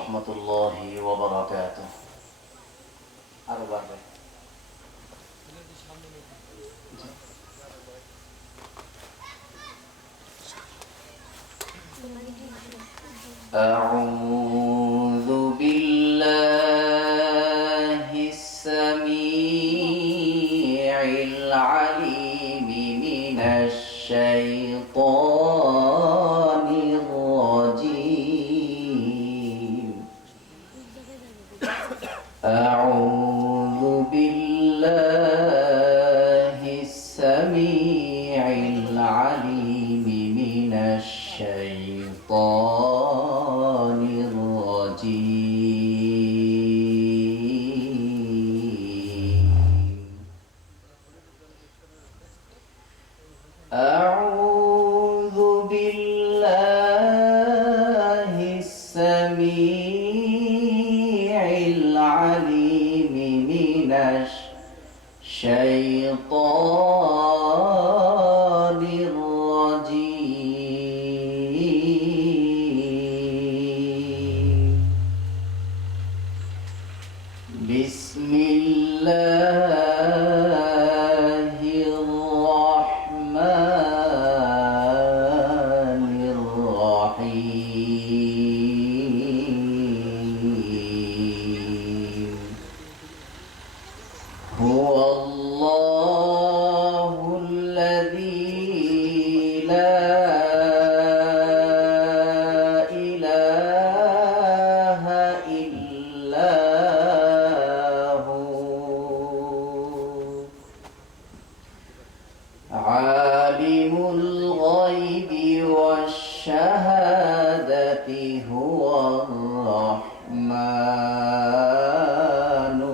রহমতুল্লাহি ওয়া বারাকাতুহু। আরো বাড়বে। أعوذ بالله السميع العليم من الشيطان الرجيم. أعوذ بالله السميع العليم من الشيطان الرجيم. أعوذ بالله السميع العليم من الشيطان الرجيم. بسم الله الرحمن الرحيم. هو الله الذي لا إله إلا هو عالم الغيب والشهادة هو الرحمن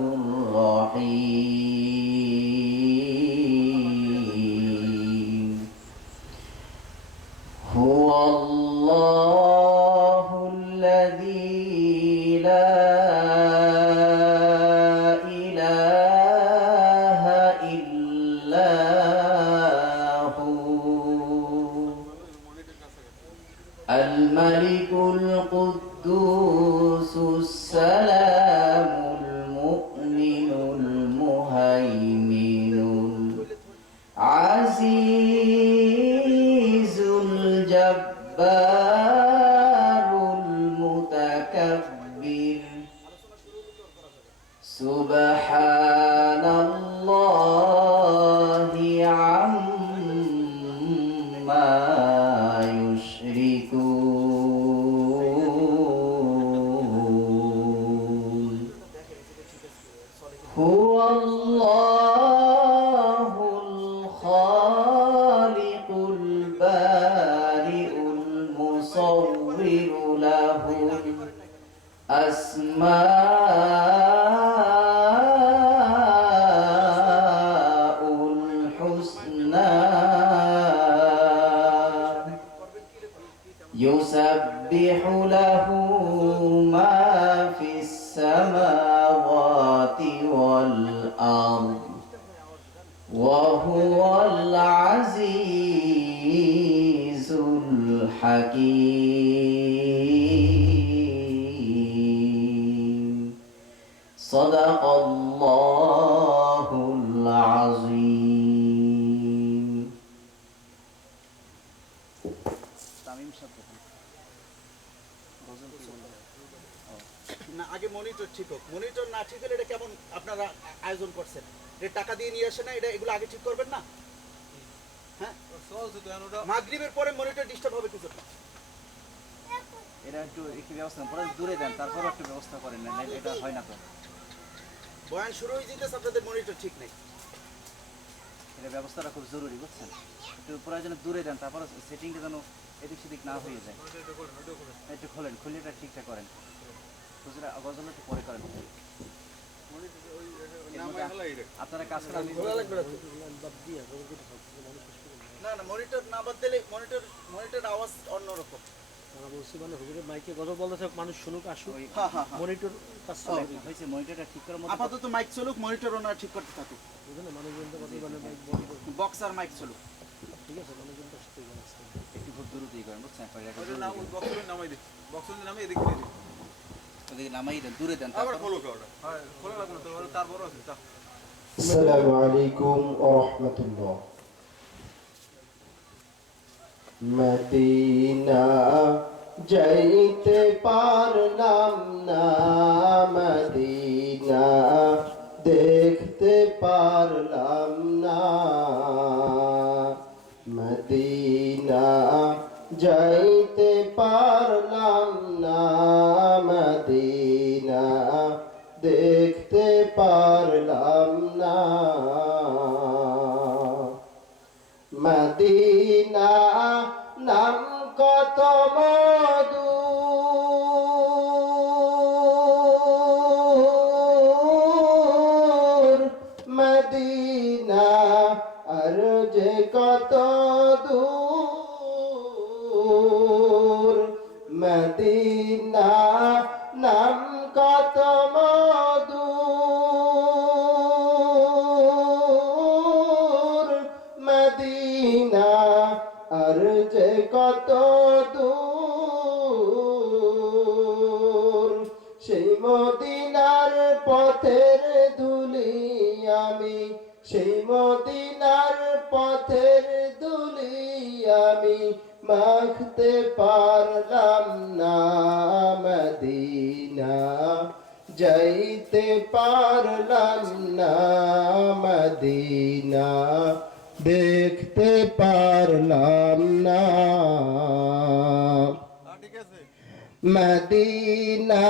الرحيم. هو الله الذي لا إله إلا هو الملك القدوس السلام المؤمن المهيمن العزيز الجبار المتكبر. سبحان الله عما يشركون. هو الله الخالق البارئ المصور له الأسماء الحسنى. يسبح له ما في السماوات والأرض وهو العزيز الحكيم. صدق الله العظيم. না আগে মনিটর ঠিক হোক। মনিটর না ঠিক হলে এটা কেমন আপনারা আয়োজন করছেন? এটা টাকা দিয়ে নিয়ে আসে না, এটা এগুলো আগে ঠিক করবেন না? হ্যাঁ, মাগরিবের পরে মনিটর ডিস্টার্ব হবে কিছু না। এটা একটু ব্যবস্থা পরে দূরে দেন, তারপর একটু ব্যবস্থা করেন না, এটা হয় না তো। বয়ান শুরু হয়ে যেতেছে, আপনাদের মনিটর ঠিক নেই। এটা ব্যবস্থাটা খুব জরুরি, বুঝছেন? একটু প্রয়োজনে দূরে দেন, তারপর সেটিংটা যেন এদিক সেদিক না হয়ে যায়। একটু খোলেন, খুলে এটা ঠিকঠাক করেন। গজল একটু পরে করেন। আপনারা কাজ করেন। না না, মনিটর না বাদ দিলে মনিটর আওয়াজ অন্যরকম। বলছি মানে হুজুরের মাইকে গজল বলতেছে, মানুষ শুনুক আসুক। মনিটর কাজ হয়েছে, মনিটরটা ঠিক করার মতো। আপাতত মাইক চলুক, মনিটর ওনারা ঠিক করতে থাকুক। বুঝলেন, মানুষজন তো মানে মাইক বক্স আর মাইক চলুক। ঠিক আছে, মানুষজন তো একটু খুব দ্রুতই করেন, বুঝছেন? নামাই দিই, বক্স নামাই এদিক দিয়ে দিই। এদিকে নামাই দেন, দূরে দেন। আসসালামু আলাইকুম ওয়া রাহমাতুল্লাহ। মদিনা যাইতে পারলাম না, মদিনা দেখতে পারলাম না, মদিনা যাইতে পারলাম না, মদিনা দেখতে পারলাম না, মদিনা নাম কত মধুর, মদিনা আর যে কত দূর, মদিনা নাম কত মধুর, মদিনা আর যে কত দূর, সেই মদিনার পথের ধুলি আমি, সেই মদিনার পথের ধুলি আমি মাখতে পারলাম না, মদিনা যাইতে পারলাম না, মদিনা দেখতে পারলাম না, মদিনা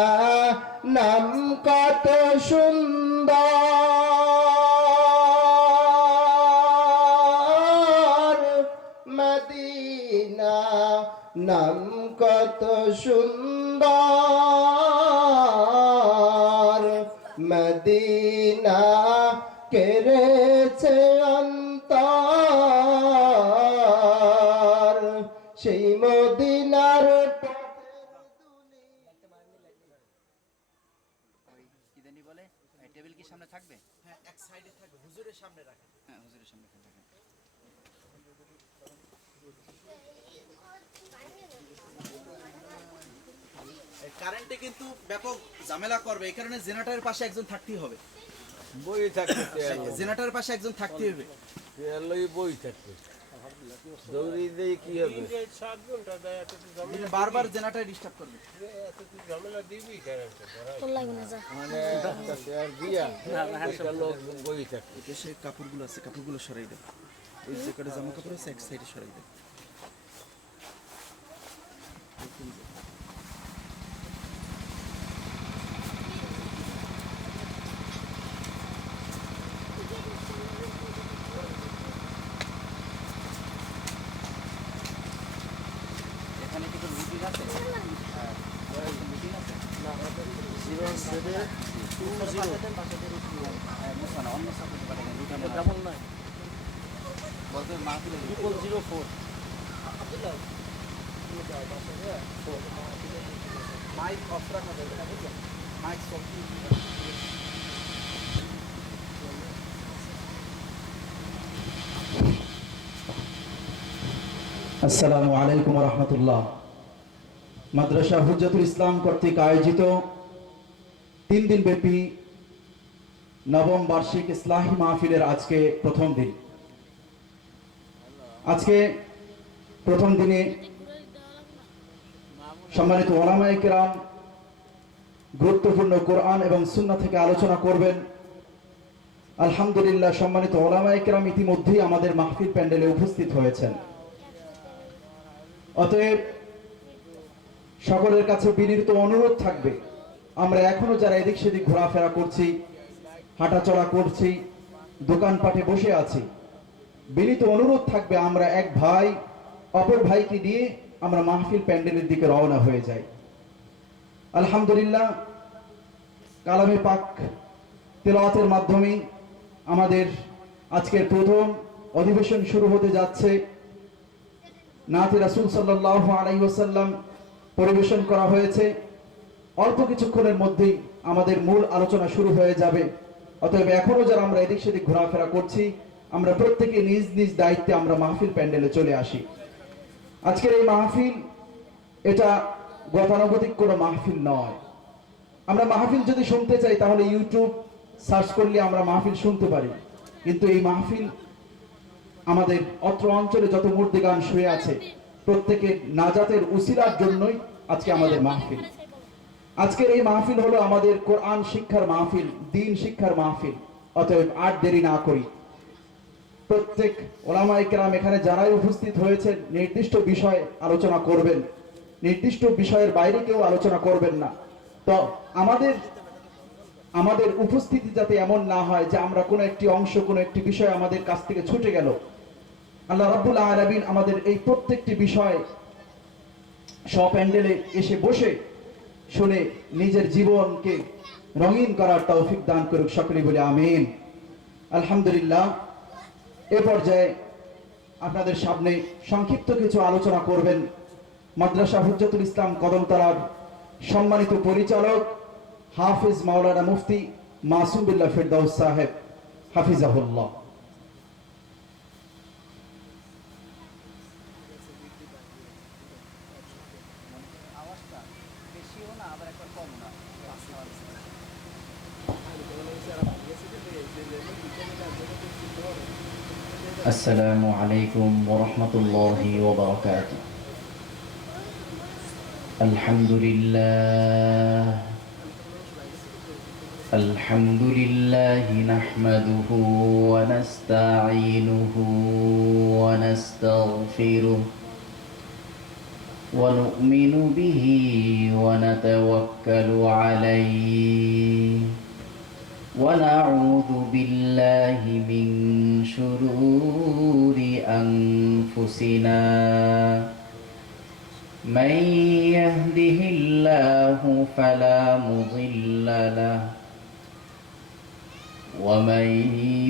নাম কত সুন্দর, মদিনা নাম কত সুন্দর, মদিনা কেড়েছে অন্তর, সেই মদিনার কি জানি বলে, টেবিল কি সামনে থাকবে? হ্যাঁ, এক সাইডে থাকবে, হুজুরের সামনে রাখেন। হ্যাঁ, হুজুরের সামনে থাকবে। কারেন্টে কিন্তু ব্যাপক ঝামেলা করবে, এই কারণে জেনারেটরের পাশে একজন থাকতেই হবে, বই থাকতে জেনারেটরের পাশে একজন থাকতেই হবে। বই থাকতে দৌড়ি দিয়ে কি হবে? যিনি বারবার জেনারেটর ডিস্টার্ব করবে। ঝামেলা দিবি মানে আর দিয়া একটা লোক বই থাকতে দেশে কাপড়গুলো আছে, কাপড়গুলো সরাই দেন, ওই যে কটা জামা কাপড় আছে এক সাইডে সরাই দেন। এখানে কি তো মিটিং আছে? হ্যাঁ, মিটিং আছে? না, অন্য সাথে পাঠাবেন, ডাবল নাই, বলতে মাহফিলে 004 মাইক অফ রাখা যাবে না, বুঝলেন? মাইক সব আসসালামু আলাইকুম ওয়া রাহমাতুল্লাহ। মাদ্রাসা হুজ্জাতুল ইসলাম কর্তৃক আয়োজিত 3 দিন ব্যাপী নবম বার্ষিক ইসলাহি মাহফিলের আজকে প্রথম দিন। আজকে প্রথম দিনে সম্মানিত উলামায়ে কেরাম গুরুত্বপূর্ণ কোরআন এবং সুন্নাহ থেকে আলোচনা করবেন। আলহামদুলিল্লাহ, সম্মানিত উলামায়ে কেরাম ইতিমধ্যেই আমাদের মাহফিল প্যান্ডেলে উপস্থিত হয়েছেন। অতএব সকলের কাছে বিনীত অনুরোধ থাকবে, আমরা এখনো যারা এদিক সেদিক ঘোরাফেরা করছি, হাঁটাচলা করছি, দোকানপাটে বসে আছি, বিনীত অনুরোধ থাকবে আমরা এক ভাই অপর ভাইকে নিয়ে আমরা মাহফিল প্যান্ডেলের দিকে রওনা হয়ে যাই। আলহামদুলিল্লাহ, কালামে পাক তেলাওয়াতের মাধ্যমে আমাদের আজকের প্রথম অধিবেশন শুরু হতে যাচ্ছে। নাতে রাসূল সাল্লাল্লাহু আলাইহি ওয়াসাল্লাম পরিবেশন করা হয়েছে। অল্প কিছুক্ষণের মধ্যেই আমাদের মূল আলোচনা শুরু হয়ে যাবে। অতএব এখনো যারা আমরা এদিক সেদিক ঘোরাফেরা করছি, আমরা প্রত্যেকে নিজ নিজ দায়িত্বে আমরা মাহফিল প্যান্ডেলে চলে আসি। আজকের এই মাহফিল এটা গতানুগতিক কোনো মাহফিল নয়। আমরা মাহফিল যদি শুনতে চাই তাহলে ইউটিউব সার্চ করলে আমরা মাহফিল শুনতে পারি, কিন্তু এই মাহফিল আমাদের অত্র অঞ্চলে যত মুর্দিগান শুয়ে আছে প্রত্যেকের নাজাতের উসিলার জন্যই আজকে আমাদের মাহফিল। আজকের এই মাহফিল হলো আমাদের কোরআন শিক্ষার মাহফিল, দ্বীন শিক্ষার মাহফিল। অতএব আর দেরি না করি, প্রত্যেক ওলামায়ে কেরাম এখানে যারাই উপস্থিত হয়েছে নির্দিষ্ট বিষয় আলোচনা করবেন, নির্দিষ্ট বিষয়ের বাইরে কেউ আলোচনা করবেন না। তো আমাদের উপস্থিতি যাতে এমন না হয় যে আমরা কোনো একটি অংশ, কোনো একটি বিষয় আমাদের কাছ থেকে ছুটে গেল। আল্লাহ রাব্বুল আলামিন আমাদের এই প্রত্যেকটি বিষয় প্যান্ডেলে এসে বসে শুনে নিজের জীবনকে রঙিন করার তৌফিক দান করুক, সকলে বলে আমিন। আলহামদুলিল্লাহ। এ পর্যায়ে আপনাদের সামনে সংক্ষিপ্ত কিছু আলোচনা করবেন মাদ্রাসা হুজ্জাতুল ইসলাম কদমতলার সম্মানিত পরিচালক হাফিজ মাওলানা মুফতি মাসুম বিল্লাহ ফেরদাউস সাহেব, হাফিজাহুল্লাহ। আওয়াজটা বেশিও না আবার একবার কম না। السلام عليكم ورحمة الله وبركاته. الحمد لله نحمده ونستعينه ونستغفره ونؤمن به ونتوكل عليه ونعوذ بالله من شرور أنفسنا من يهده الله فلا مضل له ومن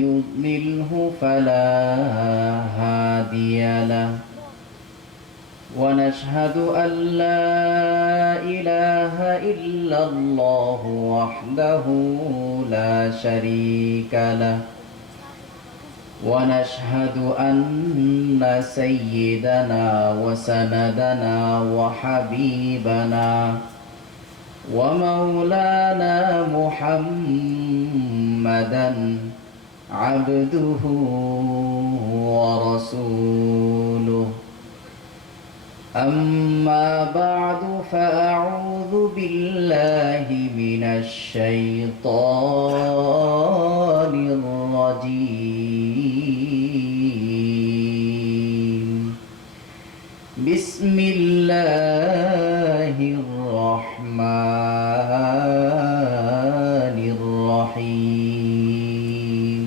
يضلله فلا هادي له ونشهد أن لا إله إلا الله وحده لا شريك له ونشهد أن سيدنا وسندنا وحبيبنا ومولانا محمدا عبده ورسوله. أما بعد فأعوذ بالله من الشيطان الرجيم. بسم الله الرحمن الرحيم.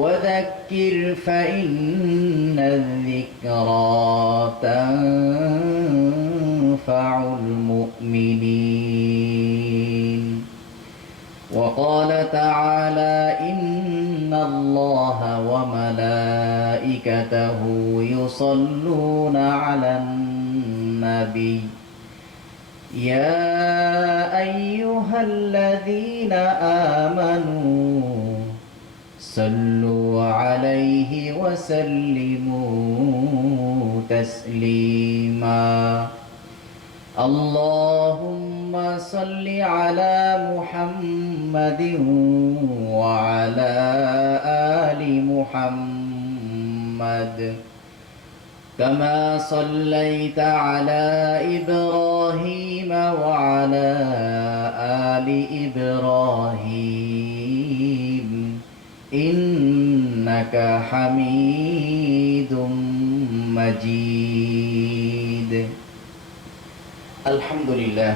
وذكر فإن الذكرى تنفع المؤمنين. وقال تعالى إن الله وملائكته يصلون على النبي يا أيها الذين آمنوا صلوا عليه وسلموا تسليما. اللهم صل على محمد وعلى آل محمد كما صليت على إبراهيم وعلى آل إبراهيم إنك حميد مجيد. الحمد لله.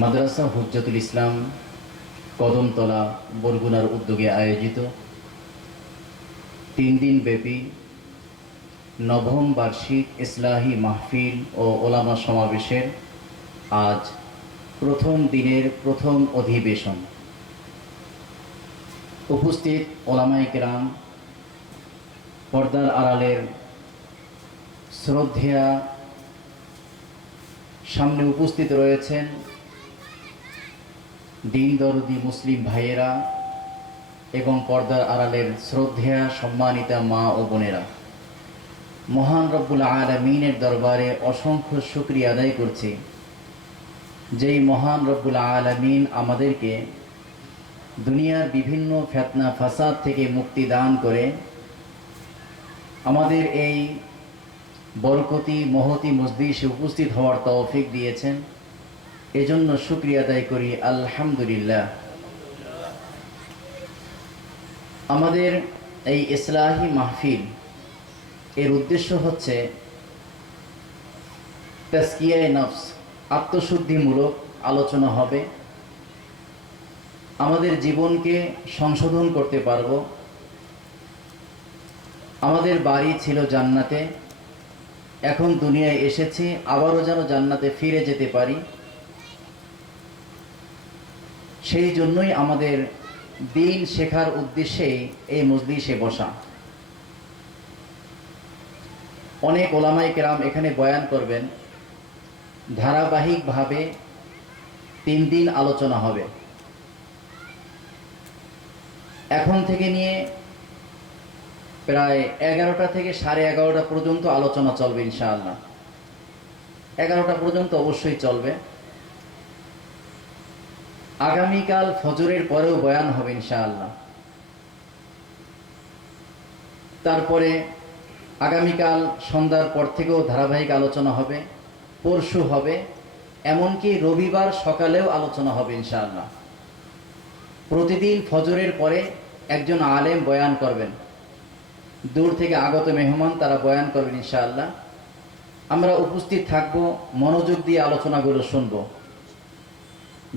মাদ্রাসা হুজ্জাতুল ইসলাম কদমতলা বরগুনার উদ্যোগে আয়োজিত 3 দিন ব্যাপী নবম বার্ষিক ইসলাহি মাহফিল ও ওলামা সমাবেশের আজ প্রথম দিনের প্রথম অধিবেশন। উপস্থিত ওলামায়ে কেরাম, পর্দার আড়ালের শ্রদ্ধেয়া, সামনে উপস্থিত রয়েছেন দিন দরদি মুসলিম ভাইয়েরা এবং পর্দার আড়ালের শ্রদ্ধেয়া সম্মানিতা মা ও বোনেরা, মহান রব্বুল আলামিনের দরবারে অসংখ্য শুকরিয়া আদায় করছি যেই মহান রব্বুল আলামিন আমাদেরকে দুনিয়ার বিভিন্ন ফিতনা ফাসাদ থেকে মুক্তি দান করে আমাদের এই বরকতি মহতি মজলিসে উপস্থিত হওয়ার তৌফিক দিয়েছেন। এজন্য শুকরিয়া আদায় করি, আলহামদুলিল্লাহ। আমাদের এই ইসলাহি মাহফিল এর উদ্দেশ্য হচ্ছে তাজকিয়ায়ে নফস, আত্মশুদ্ধিমূলক আলোচনা হবে। আমাদের জীবনকে সংশোধন করতে পারব। আমাদের বাড়ি ছিল জান্নাতে, এখন দুনিয়ায় এসেছি, আবারও যেন জান্নাতে ফিরে যেতে পারি। সেই জন্যই আমাদের দিন শেখার উদ্দেশ্যেই এই মজলিসে বসা। অনেক ওলামায়ে কেরাম এখানে বয়ান করবেন, ধারাবাহিকভাবে 3 দিন আলোচনা হবে। এখন থেকে নিয়ে প্রায় 11টা থেকে 11:30 পর্যন্ত আলোচনা চলবে ইনশাআল্লাহ। 11টা পর্যন্ত অবশ্যই চলবে। আগামীকাল ফজরের পরেও বয়ান হবে ইনশাআল্লাহ। তারপরে আগামীকাল সন্ধ্যার পর থেকেও ধারাবাহিক আলোচনা হবে, পরশু হবে, এমনকি রবিবার সকালেও আলোচনা হবে ইনশাআল্লাহ। প্রতিদিন ফজরের পরে একজন আলেম বয়ান করবেন, দূর থেকে আগত মেহমান তারা বয়ান করবেন ইনশাআল্লাহ। আমরা উপস্থিত থাকব, মনোযোগ দিয়ে আলোচনাগুলো শুনব।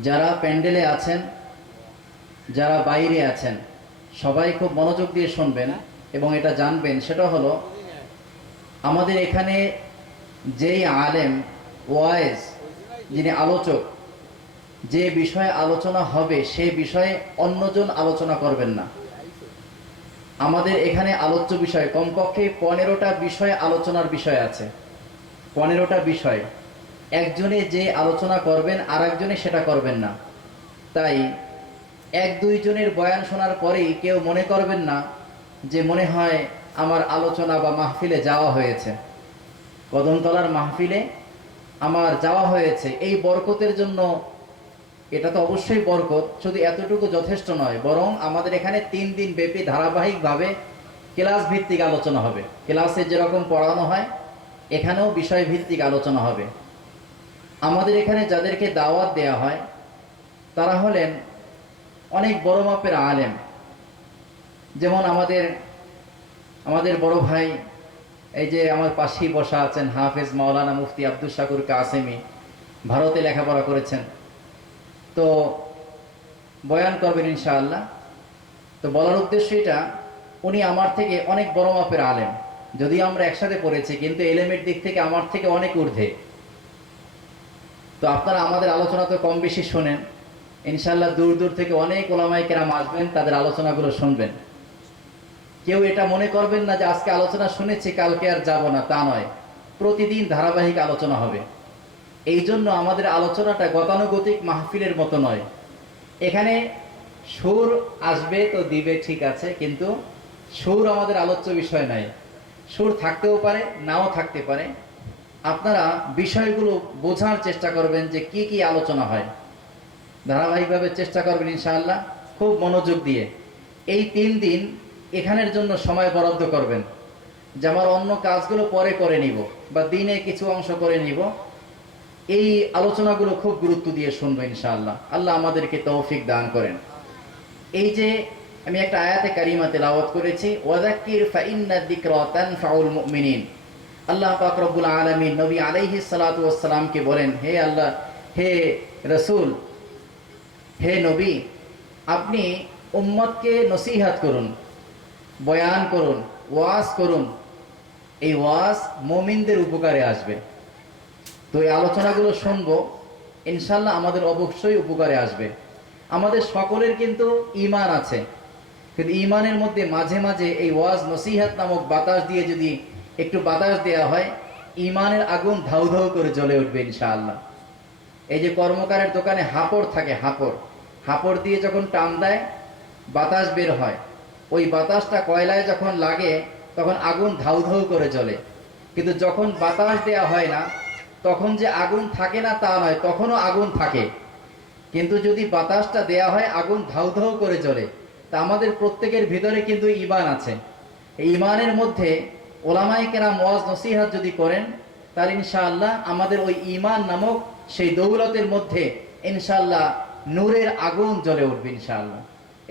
যারা প্যান্ডেলে আছেন, যারা বাইরে আছেন, সবাই খুব মনোযোগ দিয়ে শুনবেন এবং এটা জানবেন, সেটা হলো আমাদের এখানে যেই আলেম ওয়াইজ, যিনি আলোচক, যে বিষয়ে আলোচনা হবে সেই বিষয়ে অন্যজন আলোচনা করবেন না। আমাদের এখানে আলোচ্য বিষয় কমপক্ষে 15টা বিষয় আলোচনার বিষয় আছে। 15টা বিষয়, একজনে যে আলোচনা করবেন আর একজনে সেটা করবেন না। তাই 1-2 জনের বয়ান শোনার পরেই কেউ মনে করবেন না যে মনে হয় আমার আলোচনা বা মাহফিলে যাওয়া হয়েছে, কদমতলার মাহফিলে আমার যাওয়া হয়েছে, এই বরকতের জন্য। এটা তো অবশ্যই বরকত, শুধু এতটুকু যথেষ্ট নয়, বরং আমাদের এখানে 3 দিন ব্যাপী ধারাবাহিকভাবে ক্লাস ভিত্তিক আলোচনা হবে। ক্লাসে যেরকম পড়ানো হয় এখানেও বিষয় ভিত্তিক আলোচনা হবে। আমাদের এখানে যাদেরকে দাওয়াত দেয়া হয় তারা হলেন অনেক বড় মাপের আলেম। যেমন আমাদের বড় ভাই, এই যে আমার পাশেই বসা আছেন, হাফেজ মাওলানা মুফতি আব্দুল শাকুর কাসেমি, ভারতে লেখাপড়া করেছেন, তো বয়ান করবেন ইনশাআল্লাহ। তো বলার উদ্দেশ্য এটা, উনি আমার থেকে অনেক বড় মাপের আলেম, যদিও আমরা একসাথে পড়েছি, কিন্তু এলেমের দিক থেকে আমার থেকে অনেক ঊর্ধ্বে। তো আপনারা আমাদের আলোচনা তো কম বেশি শোনেন, ইনশাআল্লাহ দূর দূর থেকে অনেক ওলামায়ে কেরাম আসবেন, তাদের আলোচনাগুলো শুনবেন। কেউ এটা মনে করবেন না যে আজকে আলোচনা শুনেছি কালকে আর যাব না, তা নয়। প্রতিদিন ধারাবাহিক আলোচনা হবে। এই জন্য আমাদের আলোচনাটা গতানুগতিক মাহফিলের মতো নয়। এখানে সুর আসবে তো দিবে, ঠিক আছে, কিন্তু সুর আমাদের আলোচ্য বিষয় নয়। সুর থাকতেও পারে, নাও থাকতে পারে। আপনারা বিষয়গুলো বোঝার চেষ্টা করবেন যে কি কি আলোচনা হয়, ধারাবাহিকভাবে চেষ্টা করবেন ইনশাআল্লাহ, খুব মনোযোগ দিয়ে। এই 3 দিন এখানের জন্য সময় বরাদ্দ করবেন, যে আমার অন্য কাজগুলো পরে করে নিব বা দিনে কিছু অংশ করে নিব। এই আলোচনাগুলো খুব গুরুত্ব দিয়ে শুনবো ইনশাআল্লাহ। আল্লাহ আমাদেরকে তৌফিক দান করেন। এই যে আমি একটা আয়াতে কারিমা তেলাওয়াত করেছি, ওয়াযাক্কির ফাইন্না যিকরা তানফাউল মুমিনিন। আল্লাহ পাক রব্বুল আলামিন নবী আলাইহিস সালাতু ওয়াস সালামকে বলেন, হে আল্লাহ, হে রাসূল, হে নবী, আপনি উম্মতকে নসিহত করুন, বয়ান করুন, ওয়াজ করুন। এই ওয়াজ মুমিনদের উপকারে আসবে। তো এই আলোচনাগুলো শুনবো, ইনশাআল্লাহ আমাদের অবশ্যই উপকারে আসবে। আমাদের সকলের কিন্তু ঈমান আছে, কিন্তু ঈমানের মধ্যে মাঝে মাঝে এই ওয়াজ নসিহত নামক বাতাস দিয়ে যদি একটু বাতাস দেওয়া হয়, ঈমানের আগুন ধাউ ধাউ করে জ্বলে উঠবে ইনশাআল্লাহ। এই যে কর্মকারের দোকানে হাঁপড় থাকে, হাঁপড় দিয়ে যখন টান দেয় বাতাস বের হয়, ওই বাতাসটা কয়লায় যখন লাগে তখন আগুন ধাউ ধাউ করে জ্বলে। কিন্তু যখন বাতাস দেওয়া হয় না, তখন যে আগুন থাকে না তা নয়, তখনও আগুন থাকে। কিন্তু যদি বাতাসটা দেয়া হয়, আগুন ধাউ ধাউ করে জ্বলে। তা আমাদের প্রত্যেকের ভিতরে কিন্তু ঈমান আছে। এই ঈমানের মধ্যে ওলামায়ে কেরাম ওয়াজ নসিহত যদি করেন, তাহলে ইনশাআল্লাহ আমাদের ওই ঈমান নামক সেই দৌলতের মধ্যে ইনশাআল্লাহ নূরের আগুন জ্বলে উঠবে ইনশাআল্লাহ।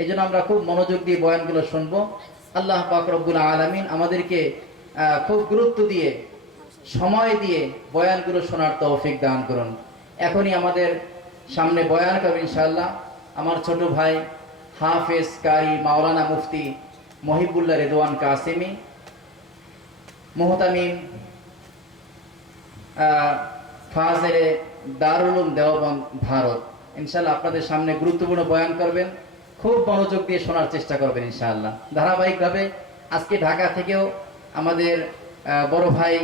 এই জন্য আমরা খুব মনোযোগ দিয়ে বয়ানগুলো শুনবো। আল্লাহ পাক রব্বুল আলামিন আমাদেরকে খুব গুরুত্ব দিয়ে, সময় দিয়ে বয়ানগুলো শোনার তৌফিক দান করুন। এখনই আমাদের সামনে বয়ান করবেন ইনশাআল্লাহ আমার ছোট ভাই হাফেজ কারি মাওলানা মুফতি মহিবুল্লাহ রেদওয়ান কাসেমি, মুহতামিম ফাজেলে দারুল উলুম দেওবন্দ ভারত। ইনশাআল্লাহ আপনাদের সামনে গুরুত্বপূর্ণ বয়ান করবেন, খুব মনোযোগ দিয়ে শোনার চেষ্টা করবেন ইনশাআল্লাহ। ধারাবাহিকভাবে আজকে ঢাকা থেকেও আমাদের বড় ভাই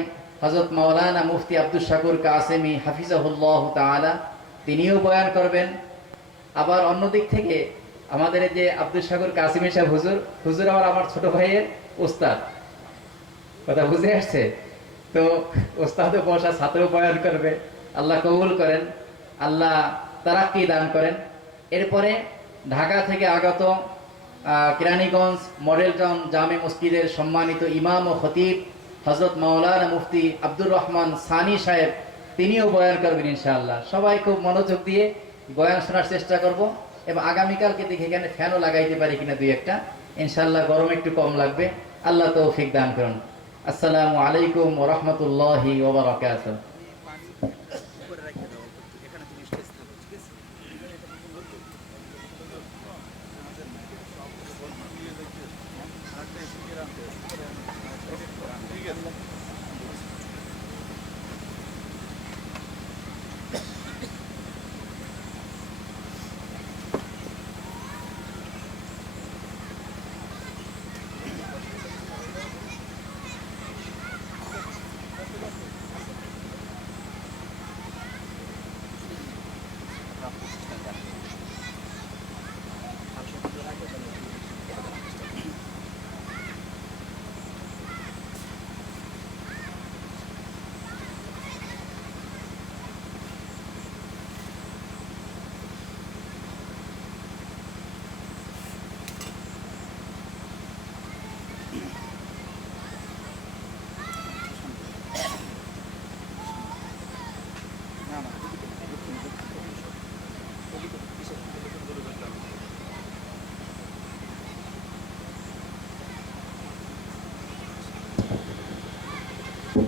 হযরত মাওলানা মুফতি আব্দুল শাকুর কাসেমি হাফিজাহুল্লাহ তাআলা, তিনিও বয়ান করবেন। আবার অন্যদিক থেকে আমাদের এই যে আব্দুল শাকুর কাসেমি সাহেব হুজুর আমার ছোট ভাইয়ের ওস্তাদ, কথা বুঝে আসছে তো? ওস্তাদও বসা, ছাত্র বয়ান করবে। আল্লাহ কবুল করেন, আল্লাহ তারাক্কি দান করেন। এরপরে ঢাকা থেকে আগত কেরানীগঞ্জ মডেল টাউন জামে মসজিদের সম্মানিত ইমাম ও খতিব হযরত মাওলানা মুফতি আব্দুর রহমান সানি সাহেব, তিনিও বয়ান করবেন ইনশাআল্লাহ। সবাই খুব মনোযোগ দিয়ে বয়ান শোনার চেষ্টা করব। এবং আগামীকালকে দেখি এখানে ফ্যানও লাগাইতে পারি কিনা দুই একটা, ইনশাআল্লাহ গরম একটু কম লাগবে। আল্লাহ তৌফিক দান করুন। আসসালামু আলাইকুম ওয়া রাহমাতুল্লাহি ওয়া বারাকাতুহু। এখানে তুমি স্টেজ থাকো, ঠিক আছে?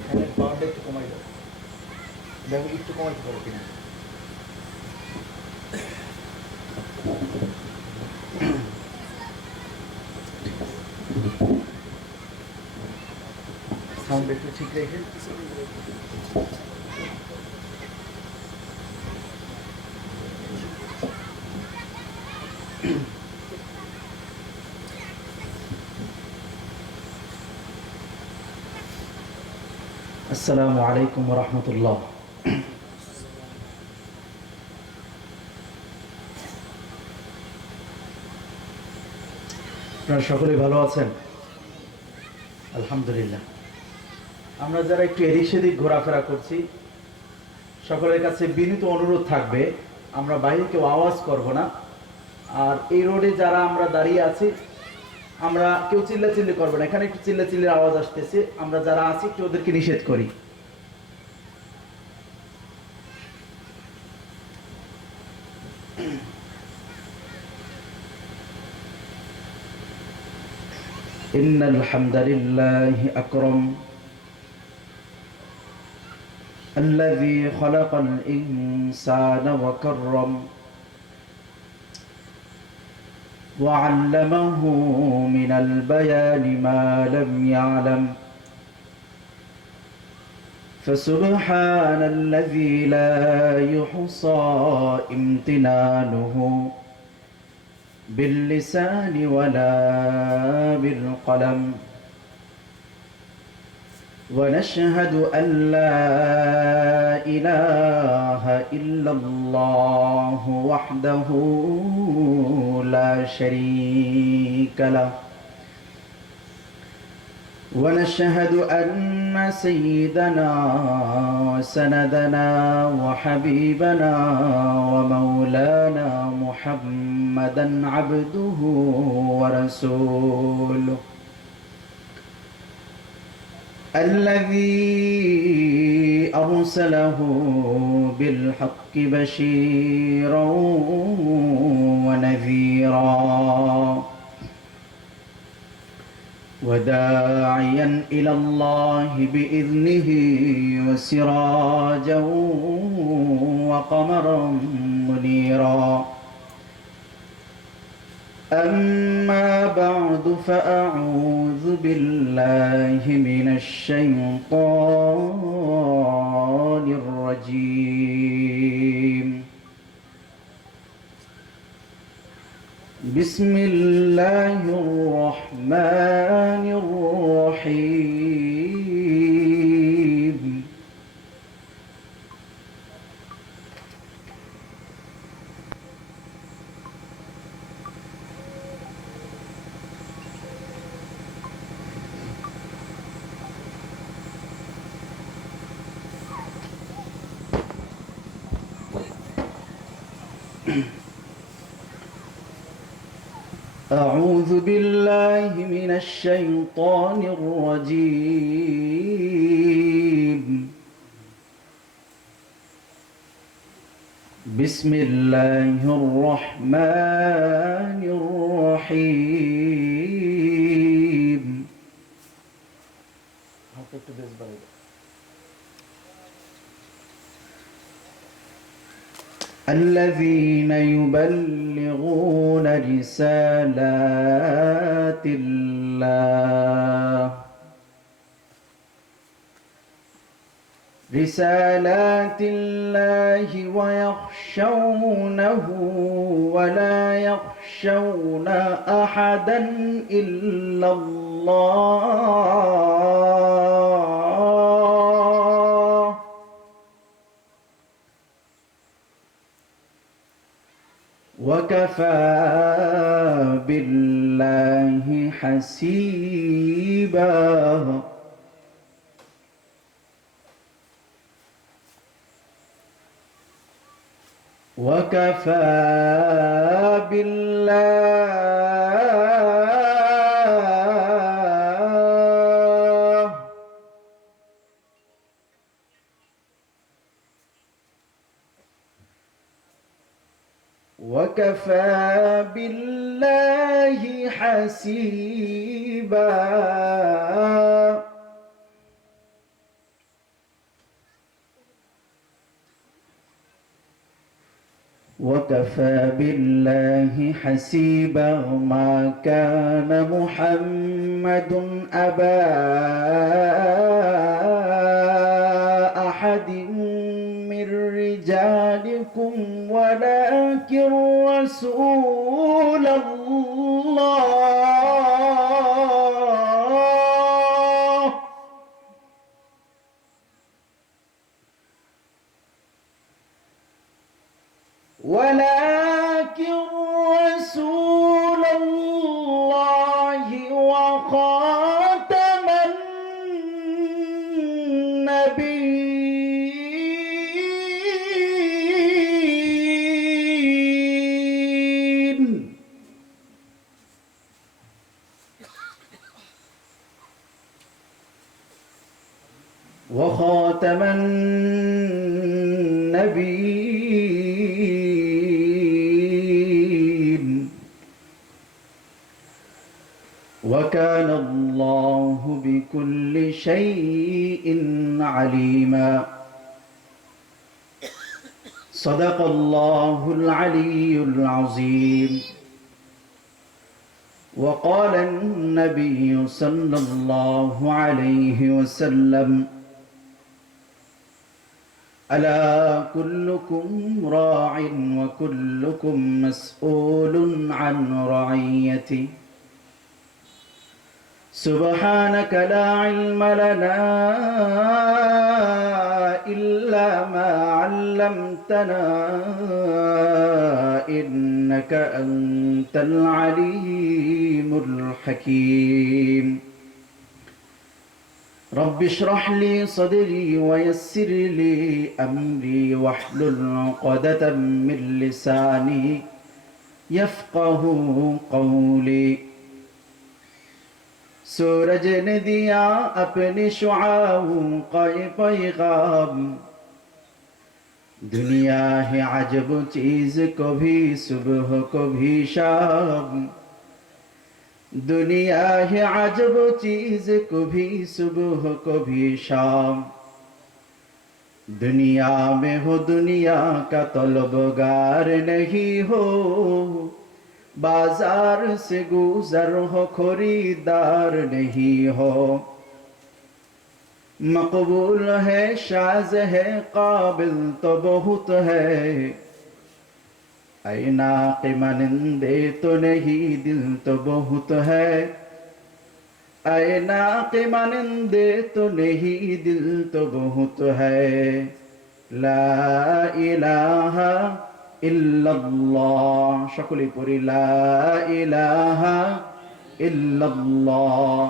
ফ্যানের পাওয়ারটা একটু কমাই দাও, দেখো একটু কমাইতে পারো কিনা। সাউন্ড একটু ঠিক রেখে। আসসালামু আলাইকুম ওয়া রাহমাতুল্লাহ। আপনারা সকলেই ভালো আছেন? আলহামদুলিল্লাহ। আমরা যারা একটু এদিক সেদিক ঘোরাফেরা করছি, সকলের কাছে বিনীত অনুরোধ থাকবে, আমরা বাইরে কেউ আওয়াজ করব না। আর এই রোডে যারা আমরা দাঁড়িয়ে আছি, আমরা কেউ চিল্লাচিল্লি করবে না, এখানে একটু চিল্লাচিল্লির আওয়াজ আসতেছে, আমরা যারা আছি একটু ওদেরকে নিষেধ করি। ইন্নাল হামদালিল্লাহি আকরাম الذي خلق الإنسان وكرم وعلمه من البيان ما لم يعلم فسبحان الذي لا يحصى امتنانه باللسان ولا بالقلم ونشهد أن لا إله إلا الله وحده لا شريك له ونشهد أن سيدنا وسندنا وحبيبنا ومولانا محمدا عبده ورسوله الذي أرسله بالحق بشيرا ونذيرا وداعيا إلى الله بإذنه وسراجا وقمرا منيرا أما بعد فأعوذ بالله من الشيطان الرجيم بسم الله الرحمن الرحيم أعوذ بالله من الشيطان الرجيم بسم الله الرحمن الرحيم الذين يبلغون رسالات الله ويخشونه ولا يخشون أحدا إلا الله وكفى بالله حسيبا وكفى بالله وكفى بالله حسيبا وكفى بالله حسيبا ما كان محمد أبا أحد من رجالكم ولكن رسول الله وخاتم النبيين وخاتم النبيين وكان الله بكل شيء عليما صدق الله العلي العظيم وقال النبي صلى الله عليه وسلم ألا كلكم راع وكلكم مسؤول عن رعيته سبحانك لا علم لنا إلا ما علمتنا إنك أنت العليم الحكيم رب اشرح لي صدري ويسر لي أمري واحلل عقدة من لساني يفقه قولي सूरज ने दिया अपने शुआओं का ये पैगाम दुनिया है अजब चीज कभी सुबह कभी शाम दुनिया है अजब चीज कभी सुबह कभी शाम दुनिया में हो दुनिया का तलबगार नहीं हो बाजार से गुजर हो खरीदार नहीं हो मकबूल है शाज है काबिल तो बहुत है ऐना के मानिंदे तो नहीं दिल तो बहुत है ऐना के मानिंदे तो नहीं दिल तो बहुत है ला इलाहा इल्लल्लाह সকলে পড়ি লা ইলাহা ইল্লাল্লাহ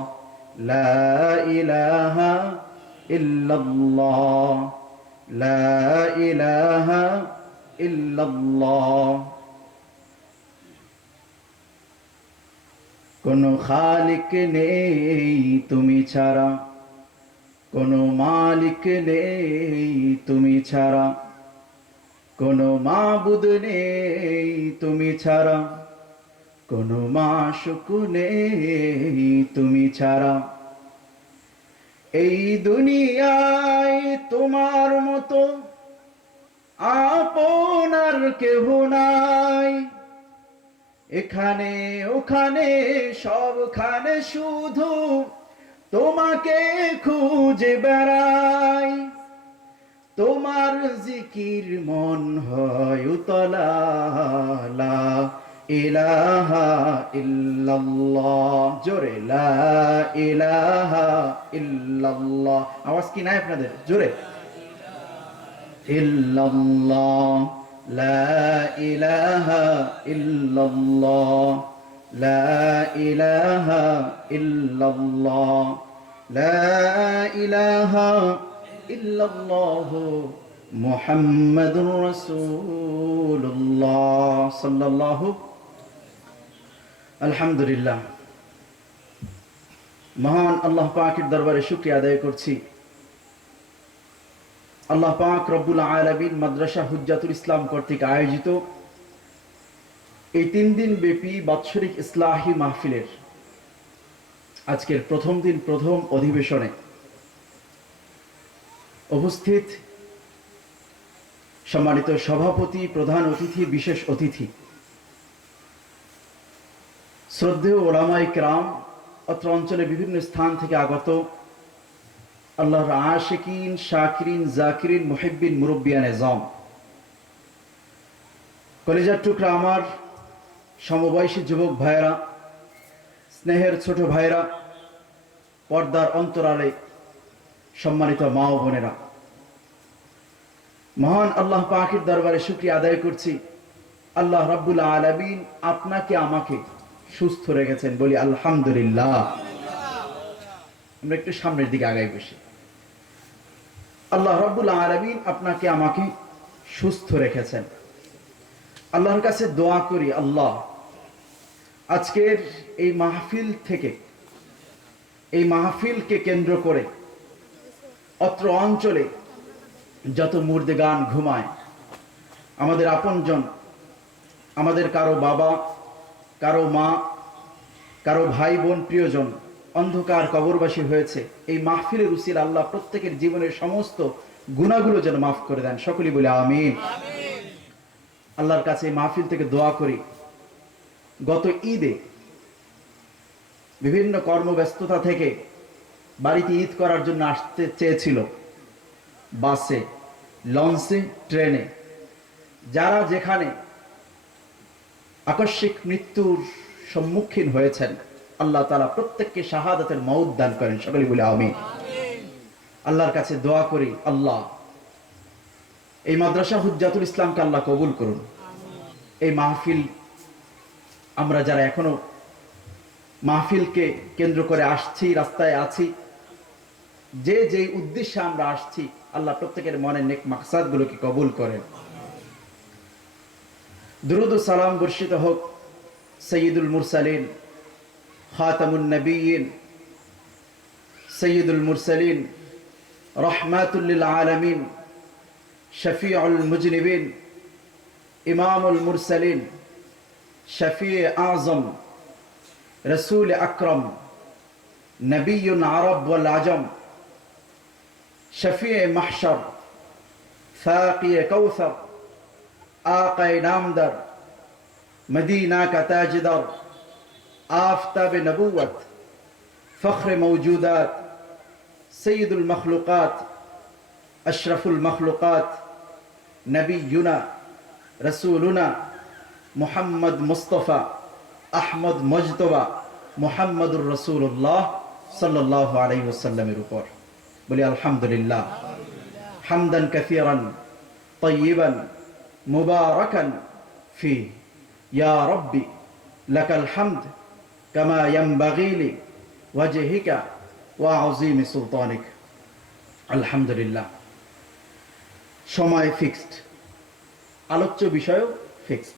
লা ইলাহা ইল্লাল্লাহ লা ইলাহা ইল্লাল্লাহ কোনো খালিক নেই তুমি ছাড়া কোনো মালিক নেই তুমি ছাড়া কোনো মাবুদ নেই তুমি ছাড়া কোনো মাশুক নেই তুমি ছাড়া এই দুনিয়ায় তোমার মতো আপনার কেহ নাই এখানে ওখানে সবখানে শুধু তোমাকে খুঁজে বেড়াই তোমার জিকির মন হয় উতলা লা ইলাহা ইল্লাল্লাহ জোরে লা ইলাহা ইল্লাল্লাহ আওয়াজ কি নাই আপনাদের জোরে ইল্লাল্লাহ লা ইলাহা ইল্লাল্লাহ লা ইলাহা ইল্লাল্লাহ লা ইলাহা ইল্লাল্লাহ মুহাম্মাদুর রাসূলুল্লাহ সাল্লাল্লাহু আলহামদুলিল্লাহ মহান আল্লাহ পাকের দরবারে শুকরিয়া আদায় করছি আল্লাহ পাক রব্বুল আলামিন মাদ্রাসা হুজ্জাতুল ইসলাম কর্তৃক আয়োজিত এই 3 দিন ব্যাপী বাৎসরিক ইসলাহি মাহফিলের আজকের প্রথম দিন প্রথম অধিবেশনে উপস্থিত সম্মানিত সভাপতি প্রধান অতিথি বিশেষ অতিথি শ্রদ্ধেয় ওলামায়ে কেরাম অত্র অঞ্চলে বিভিন্ন স্থান থেকে আগত আল্লাহর আশিকিন শাকিরিন জাকিরিন মুহিব্বিন মুরব্বিয়ান এজাম কলেজার টুকরা আমার সমবয়সী যুবক ভাইরা স্নেহের ছোট ভাইরা পর্দার অন্তরালে সম্মানিত মা ও বোনেরা মহান আল্লাহ পাকের দরবারে শুকরিয়া আদায় করছি আল্লাহ রাব্বুল আলামিন আপনাকে আমাকে সুস্থ রেখেছেন বলি আলহামদুলিল্লাহ আমরা একটু সামনের দিকে আগাই বসি আল্লাহ রাব্বুল আলামিন আপনাকে আমাকে সুস্থ রেখেছেন আল্লাহর কাছে দোয়া করি আল্লাহ আজকের এই মাহফিল থেকে এই মাহফিলকে কেন্দ্র করে অত্র অঞ্চলে যত মুর্দেগান ঘুমায়, আমাদের আপনজন, আমাদের কারো বাবা, কারো মা, কারো ভাই বোন, প্রিয়জন অন্ধকার কবরবাসী হয়েছে, এই মাহফিলের উসিলা আল্লাহ প্রত্যেকের জীবনের সমস্ত গুনাহগুলো যেন মাফ করে দেন। সকলেই বলে আমিন। আল্লাহর কাছে এই মাহফিল থেকে দোয়া করি, গত ঈদে বিভিন্ন কর্মব্যস্ততা থেকে বাড়িতে ঈদ করার জন্য আসতে চেয়েছিল, বাসে, লঞ্চে, ট্রেনে, যারা যেখানে আকস্মিক মৃত্যুর সম্মুখীন হয়েছেন, আল্লাহ তাআলা প্রত্যেককে শাহাদাতের মওত দান করেন। সকলে বলে আমিন। আল্লাহর কাছে দোয়া করি, আল্লাহ এই মাদ্রাসা হুজ্জাতুল ইসলামকে আল্লাহ কবুল করুন। এই মাহফিল আমরা যারা এখনো মাহফিলকে কেন্দ্র করে আসছি, রাস্তায় আছি, যে যেই উদ্দেশ্যে আমরা আসছি, আল্লাহ প্রত্যেকের মনের নেক মাকসাদগুলোকে কবুল করেন। দুরুদ ও সালাম বর্ষিত হোক সৈয়দুল মুরসালিন, খাতামুন নবিয়্যিন, সৈয়দুল মুরসালিন, রহমাতুল লিল আলামিন, শফিউল মুজনিবিন, ইমামুল মুরসালিন, শফিয়ে আজম, রসুল আকরম, নবিয়ুন আরব ওয়াল আজম, শফিয়ে মাহশর, ফাকিয়ে কৌসর, आक़ाए नामदर, मदीना का ताजदर, आफ़ताब नबूवत, फ़ख्र मौजूदात, सय्यदुल मखलूक़ात, अशरफुल मखलूक़ात, नबीयुना रसूलुना मुहम्मद मुस्तफ़ा अहमद मुज्तबा मुहम्मदुर रसूलुल्लाह सल्लल्लाहु अलैहि वसल्लमेर ऊपर बोली अल्हम्दुलिल्लाह हम्दन कसीरन तय्यिबन मुबारकन फी या रब्बी लकल हम्द कमा यंबगी ली वजहिका व अज़ीम सुल्तानिक। আলহামদুলিল্লাহ। সময় ফিক্সড, আলোচ্য বিষয়ও ফিক্সড।